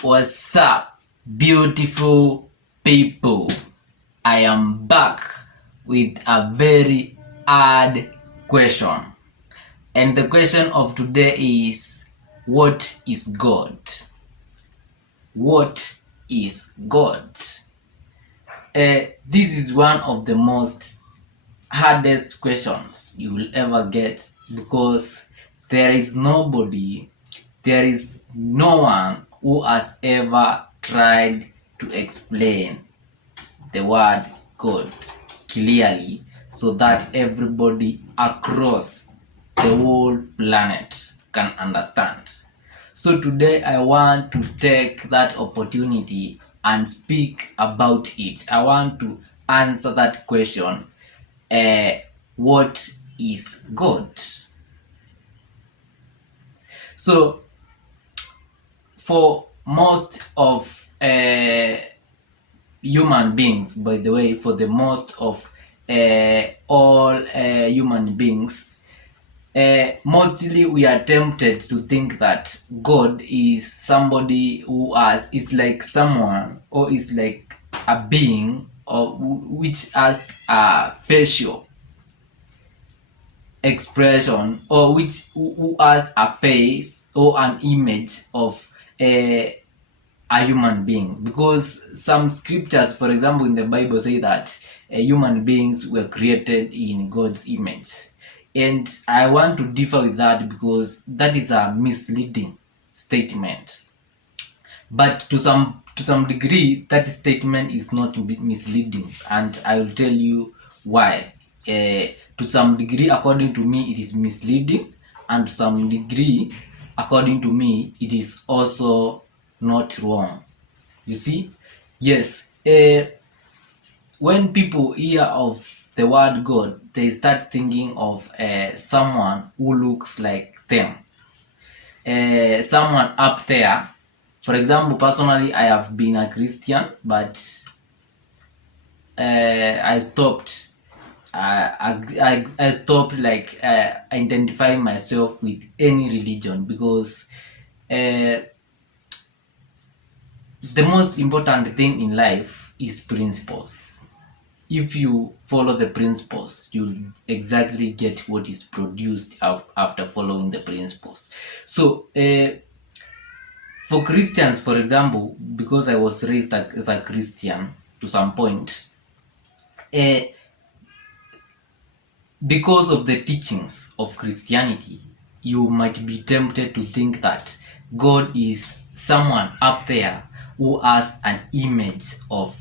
What's up, beautiful people? I am back with a very hard question. And the question of today is, what is God? What is God? This is one of the most hardest questions you will ever get because there is nobody, there is no one who has ever tried to explain the word God clearly so that everybody across the whole planet can understand. So today I want to take that opportunity and speak about it. I want to answer that question. Uh, what is God? So for most of human beings, by the way, for the most of all human beings, mostly we are tempted to think that God is somebody who is like someone or is like a being or which has a facial expression or who has a face or an image of a human being, because some scriptures, for example in the Bible, say that human beings were created in God's image, and I want to differ with that because that is a misleading statement. But to some degree that statement is not misleading, and I will tell you why. To some degree, according to me, it is misleading, and to some degree, according to me, it is also not wrong. You see, yes, when people hear of the word God, they start thinking of someone who looks like them, someone up there. For example, personally, I have been a Christian, but I stopped. I stopped like identifying myself with any religion because uh, the most important thing in life is principles. If you follow the principles, you'll exactly get what is produced after following the principles. So for Christians, for example, because I was raised as a Christian to some point, uh, because of the teachings of Christianity, you might be tempted to think that God is someone up there who has an image of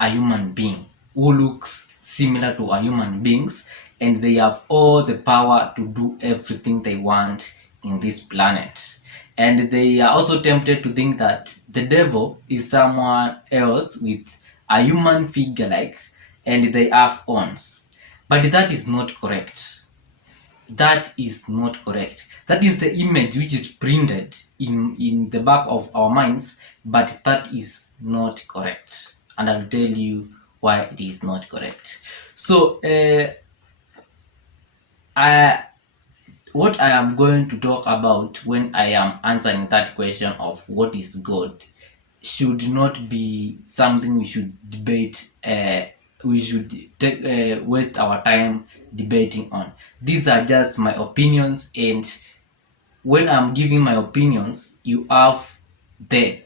a human being, who looks similar to a human beings, and they have all the power to do everything they want in this planet. And they are also tempted to think that the devil is someone else with a human figure like, and they have horns. But that is not correct. That is not correct. That is the image which is printed in the back of our minds, but that is not correct. And I'll tell you why it is not correct. So, I, what I am going to talk about when I am answering that question of what is God should not be something we should debate. We should waste our time debating on. These are just my opinions, and when I'm giving my opinions, you have the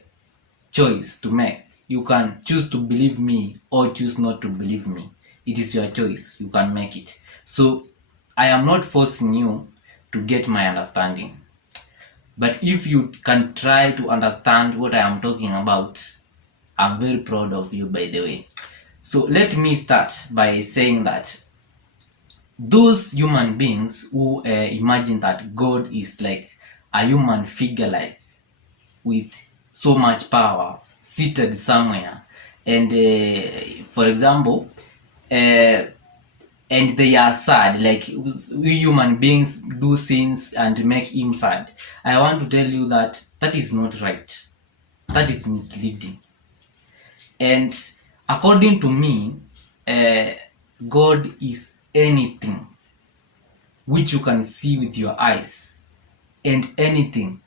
choice to make. You can choose to believe me or choose not to believe me. It is your choice. You can make it. So I am not forcing you to get my understanding. But if you can try to understand what I am talking about, I'm very proud of you, by the way. So let me start by saying that those human beings who imagine that God is like a human figure, like with so much power, seated somewhere, and for example, uh, and they are sad, like we human beings do sins and make him sad. I want to tell you that that is not right. That is misleading. And according to me, uh, God is anything which you can see with your eyes, and anything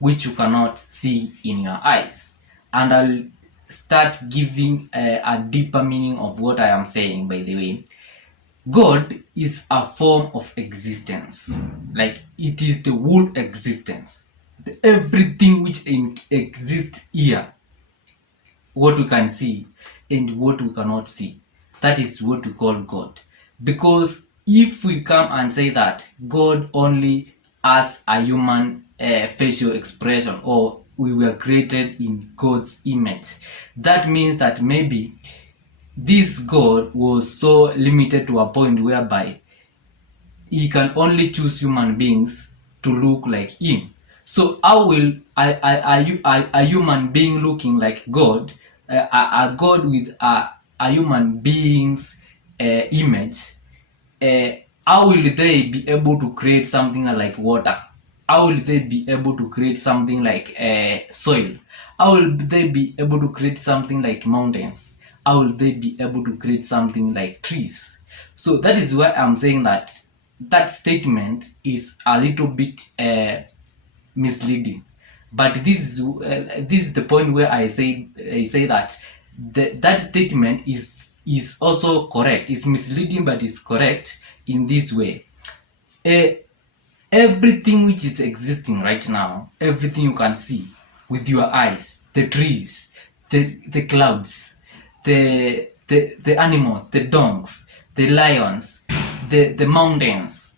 which you cannot see in your eyes. And I'll start giving a deeper meaning of what I am saying, by the way. God is a form of existence. Like, it is the whole existence. Everything which exists here, what we can see and what we cannot see. That is what we call God. Because if we come and say that God only has a human facial expression, or we were created in God's image, that means that maybe this God was so limited to a point whereby he can only choose human beings to look like him. So how will a human being looking like God, a God with a human being's image, uh, how will they be able to create something like water? How will they be able to create something like soil? How will they be able to create something like mountains? How will they be able to create something like trees? So that is why I'm saying that that statement is a little bit misleading. But this is the point where I say that that statement is also correct. It's misleading, but it's correct in this way. Uh, Everything which is existing right now, everything you can see with your eyes, the trees, the clouds, the animals, the dogs, the lions, the mountains,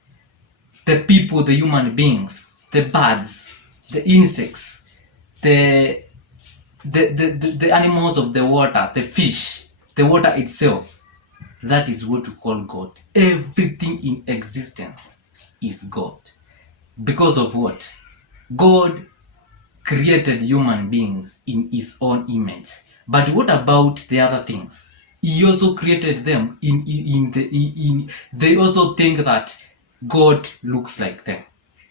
the people, the human beings, the birds, the insects, the the animals of the water, the fish, the water itself. That is what we call God. Everything in existence is God. Because of what? God created human beings in his own image. But what about the other things? He also created them in they also think that God looks like them.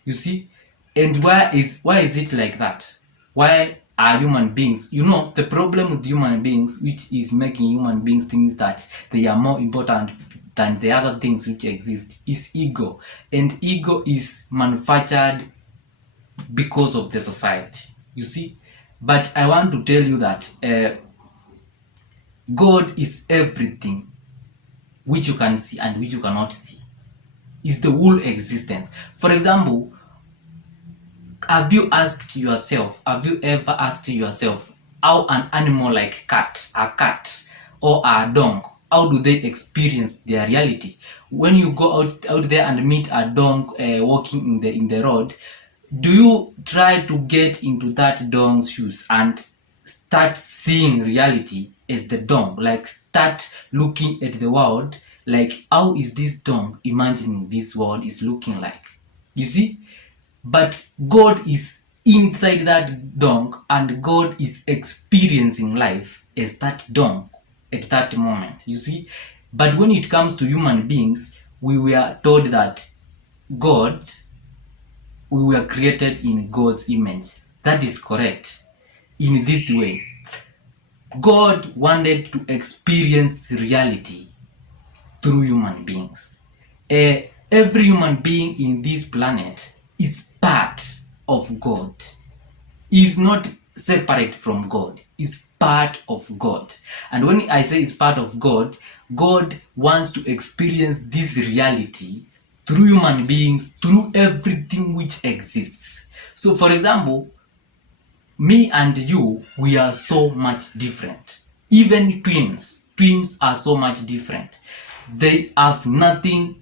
You see? And why is it like that? Why are human beings, the problem with human beings, which is making human beings think that they are more important than the other things which exist, is ego. And ego is manufactured because of the society, you see. But I want to tell you that God is everything which you can see and which you cannot see. Is the whole existence. For example, have you ever asked yourself how an animal like a cat or a dog, how do they experience their reality? When you go out there and meet a dog walking in the road, do you try to get into that dog's shoes and start seeing reality as the dog? Like, start looking at the world like, how is this dog imagining this world is looking like? You see? But God is inside that dog, and God is experiencing life as that dog at that moment. You see? But when it comes to human beings, we were told that God, we were created in God's image. That is correct. In this way, God wanted to experience reality through human beings. Every human being in this planet is part of God. Is not separate from God. Is part of God. And when I say is part of God, God wants to experience this reality through human beings, through everything which exists. So, for example, me and you, we are so much different. Even twins are so much different. They have nothing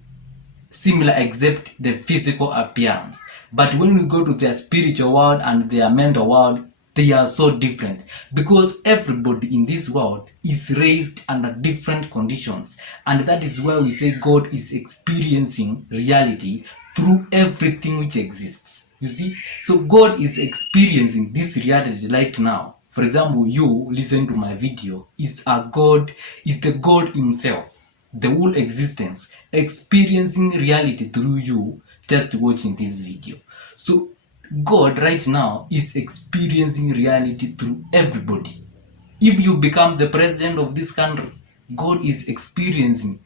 similar except the physical appearance. But when we go to their spiritual world and their mental world, they are so different, because everybody in this world is raised under different conditions. And that is why we say God is experiencing reality through everything which exists. You see? So God is experiencing this reality right now. For example, you listen to my video, is the God himself, the whole existence, experiencing reality through you just watching this video. So God right now is experiencing reality through everybody. If you become the president of this country, God is experiencing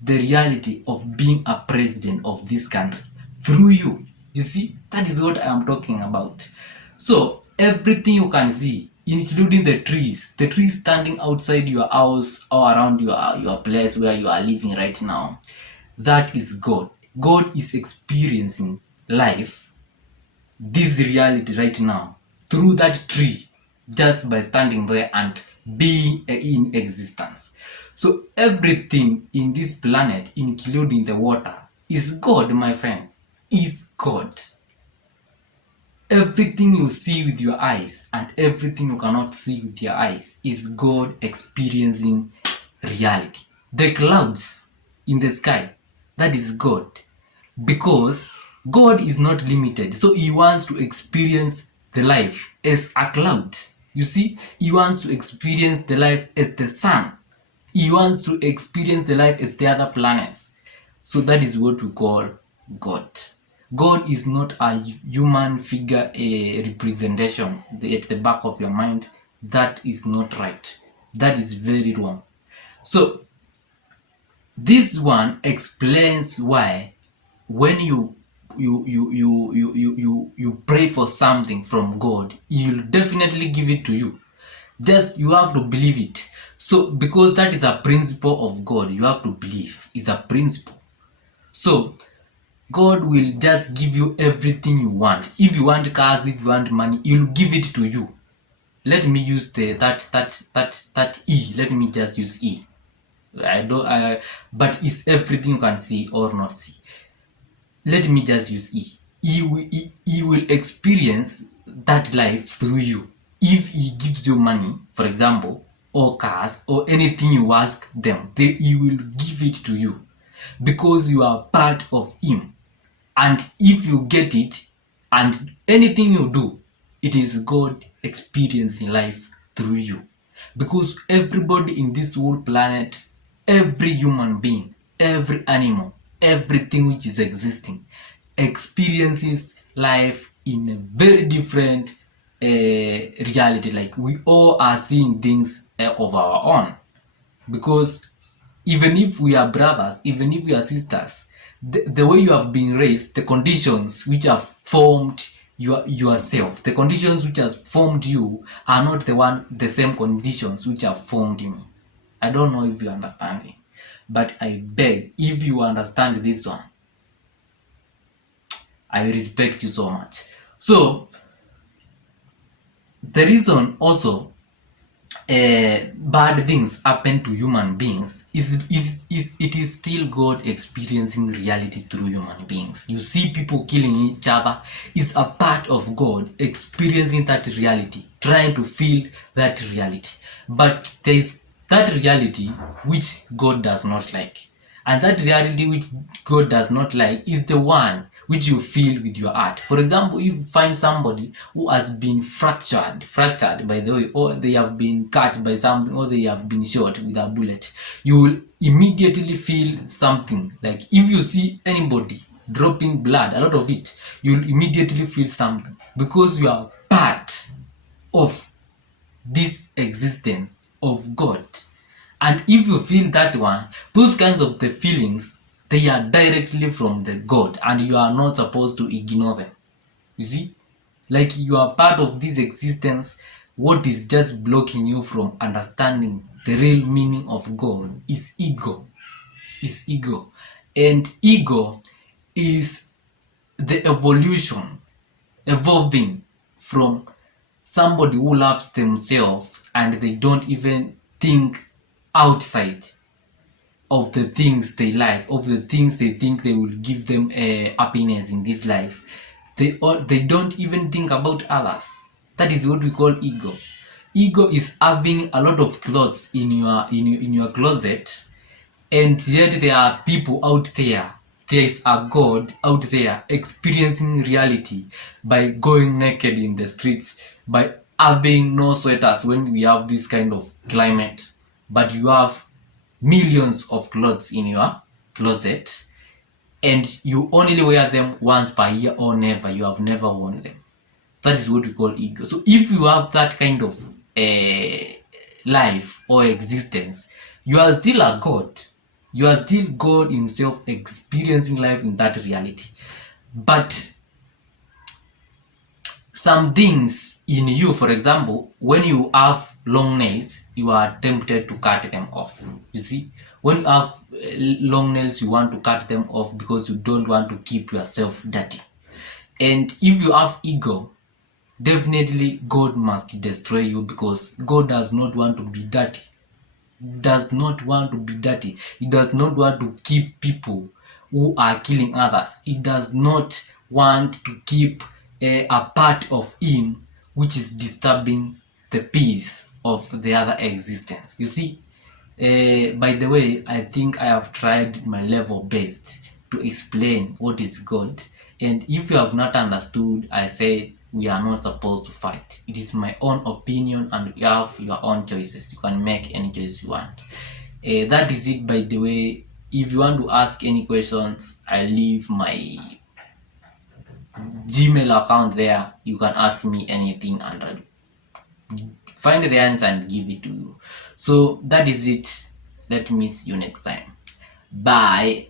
the reality of being a president of this country through you. You see, that is what I am talking about. So everything you can see, including the trees standing outside your house or around your place where you are living right now, that is God. God is experiencing life, this reality right now, through that tree, just by standing there and being in existence. So everything in this planet, including the water, is God, my friend, is God. Everything you see with your eyes and everything you cannot see with your eyes is God experiencing reality. The clouds in the sky, that is God. Because God is not limited. So He wants to experience the life as a cloud. You see, He wants to experience the life as the sun. He wants to experience the life as the other planets. So that is what we call God. God is not a human figure, a representation at the back of your mind. That is not right. That is very wrong. So this one explains why when you pray for something from God, He'll definitely give it to you. Just you have to believe it. So because that is a principle of God, you have to believe. It's a principle. So God will just give you everything you want. If you want cars, if you want money, He'll give it to you. Let me use that E. Let me just use E. But it's everything you can see or not see. Let me just use E. He will experience that life through you. If He gives you money, for example, or cars, or anything you ask them, He will give it to you because you are part of Him. And if you get it, and anything you do, it is God experiencing life through you. Because everybody in this whole planet, every human being, every animal, everything which is existing, experiences life in a very different reality. Like we all are seeing things of our own. Because even if we are brothers, even if we are sisters, the way you have been raised, the conditions which have formed yourself, the conditions which have formed you are not the same conditions which have formed me. I don't know if you understand me, but I beg, if you understand this one, I respect you so much. So the reason also bad things happen to human beings it is still God experiencing reality through human beings. You see people killing each other is a part of God experiencing that reality, trying to feel that reality. But there is that reality which God does not like. And that reality which God does not like is the one which you feel with your heart. For example, if you find somebody who has been fractured by the way, or they have been cut by something, or they have been shot with a bullet, you will immediately feel something. Like if you see anybody dropping blood, a lot of it, you'll immediately feel something because you are part of this existence of God. And if you feel that one, those kinds of the feelings, they are directly from the God and you are not supposed to ignore them. You see? Like you are part of this existence. What is just blocking you from understanding the real meaning of God is ego. Is ego. And ego is the evolving from somebody who loves themselves and they don't even think outside of the things they like, of the things they think they will give them happiness in this life. They don't even think about others. That is what we call ego. Ego is having a lot of clothes in your closet, and yet there are people out there. There is a God out there experiencing reality by going naked in the streets, by having no sweaters when we have this kind of climate. But you have millions of clothes in your closet and you only wear them once per year or never. You have never worn them. That is what we call ego. So if you have that kind of life or existence, you are still a God. You are still God Himself experiencing life in that reality. But some things in you, for example, when you have long nails, you are tempted to cut them off. You see, when you have long nails, you want to cut them off because you don't want to keep yourself dirty. And if you have ego, definitely God must destroy you, because God does not want to be dirty. Does not want to be dirty. He does not want to keep people who are killing others. He does not want to keep a part of him which is disturbing the peace of the other existence. You see, by the way, I think I have tried my level best to explain what is God. And if you have not understood, I say we are not supposed to fight. It is my own opinion, and you have your own choices. You can make any choice you want. That is it, by the way. If you want to ask any questions, I leave my Gmail account there. You can ask me anything, and I'll find the answer and give it to you. So that is it. Let me see you next time. Bye.